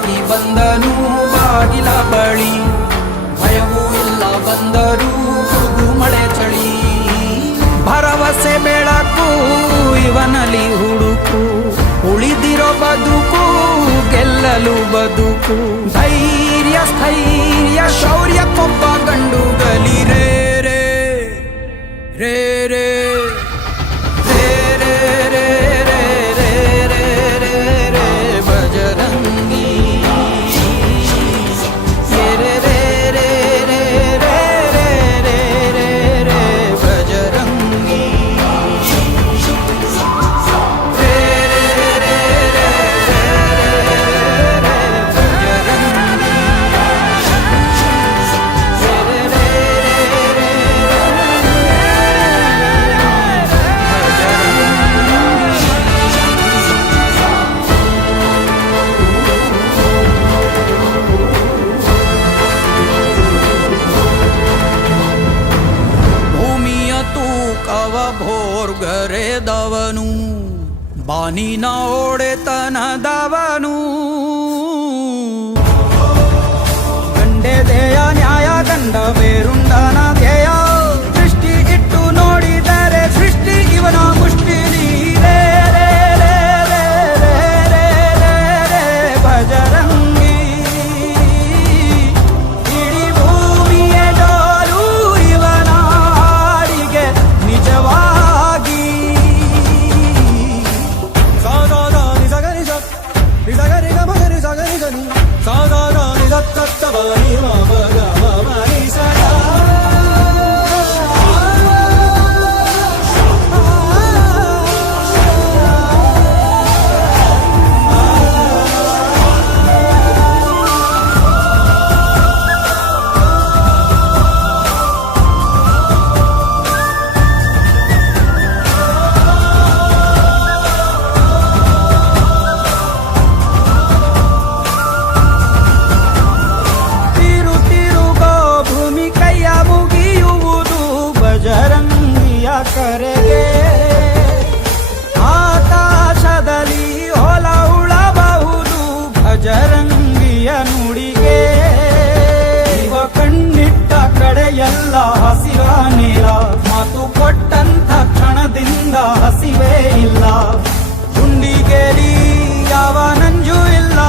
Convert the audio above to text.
ಸಾಗಿ ಬಂದನು ಬಾಗಿಲ ಬಳಿ. ಭಯವೂ ಇಲ್ಲ ಬಂದರೂ ಹುಡುಗು ಮಳೆ ಚಳಿ. ಭರವಸೆ ಬೆಳಕು ಇವನಲ್ಲಿ ಹುಡುಕು, ಉಳಿದಿರೋ ಬದುಕು ಗೆಲ್ಲಲು ಬದುಕು. ಧೈರ್ಯ ಸ್ಥೈರ್ಯ ಶೌರ್ಯಕ್ಕೊಬ್ಬ ಗಂಡು ಗಲಿ ರೇ ರೇ ರೇ ರೇ ರೇ ರೇ ರೇ ರೇ ರೇ ರೇ ರೇ ರೇ ಬಜರಂಗಿ ರೇ ರೇ ರೇ ರೇ ರೇ ರೇ ರೇ ರೇ ರೇ ಬಜರಂಗಿ ರೇ ರೇ ರೇ ರೇ ರೇ ರೇ ಬಜರಂಗಿ ರೇ ರೇ ರೇ ಭೂಮಿಯ ತೂಕವ ಭೋರ್ಗರೆದವನು, ಬಾನಿನ ಒಡೆತನದವನು. ಗಂಡೆದೆಯ ನ್ಯಾಯ ಗಂಡ ಬೇರುಂಡನ ಧ್ಯೇಯ, ದೃಷ್ಟಿ ಇಟ್ಟು ನೋಡಿದರೆ ಸೃಷ್ಟಿ ಇವನ ಮುಷ್ಟಿಲಿ. ರೇ ರೇ ರೇ ರೇ ರೇ ರೇ ರೇ ರೇ ಬಜರಂಗಿ ಇಡೀ ಭೂಮಿಯ ಡೋಲು ಇವನ ಹಾಡಿಗೆ ನಿಜವಾಗಿ. ಸಾಧಾರ ನಿಜಗರಿ ನಿಜಗರಿ ಗಮಗರಿ ಸಗರಿ ಗನಿ ಸಾಧಾರ ನಿಜತ್ತತ್ತವನಿ ಮಗ ಮನಿ ಸದಾ. ತಿರುಗೋ ಭೂಮಿ ಕೈಯ ಮುಗಿಯುವುದು ಬಜರಂಗಿಯ ಕರೆಗೆ. ಆಕಾಶದಲ್ಲಿ ಹೊಲ ಉಳಬಹುದು ಬಜರಂಗಿಯ ನುಡಿಗೆ. ಇವ ಕಣ್ಣಿಟ್ಟ ಕಡೆಯೆಲ್ಲ ಹಸಿರ ನೀರ, ಮಾತು ಕೊಟ್ಟಂತ ಕ್ಷಣದಿಂದ ಹಸಿವೇ ಇಲ್ಲ. ಗುಂಡಿಗೇರಿ ಯಾವ ನಂಜು ಇಲ್ಲ,